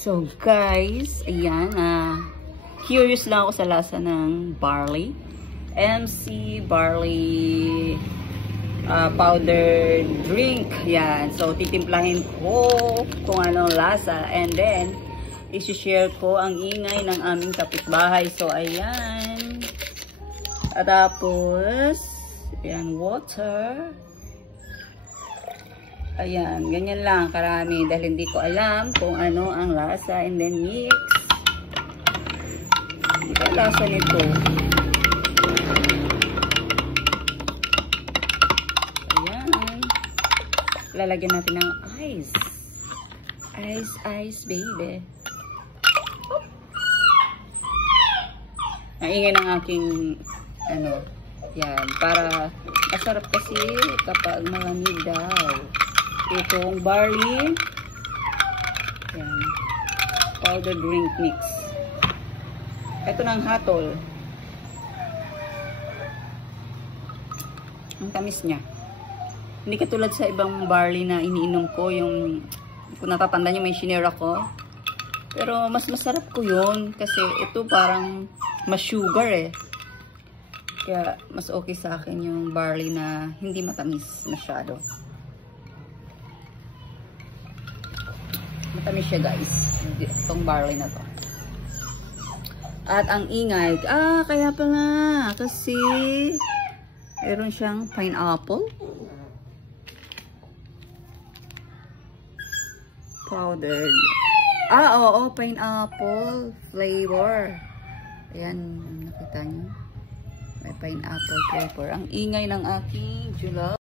So guys, ayan, curious lang ako sa lasa ng barley. MC barley powdered drink. Yan. So titimplahin ko kung anong lasa, and then i-share ko ang ingay ng aming kapitbahay. So ayan. At tapos ayan, water. Ayan, ganyan lang karami dahil hindi ko alam kung ano ang lasa, and then mix. Hindi ko lasa nito. Ayan. Lalagyan natin ng ice. Ice, baby. Ang ingay ng aking yan, para masarap kasi kapag malamig daw. Itong barley, yan, powder drink mix. Ito ng hatol. Ang tamis niya. Hindi katulad sa ibang barley na iniinom ko, yung kung natatanda nyo may shinare ako. Pero mas masarap ko yun kasi ito parang mas sugar eh. Kaya mas okay sa akin yung barley na hindi matamis masyado. Matamis siya guys, itong barley na to. At ang ingay, kaya pala kasi meron siyang pineapple powdered. Oo, pineapple flavor. Ayan, nakita nyo, may pineapple flavor. Ang ingay ng aking julep.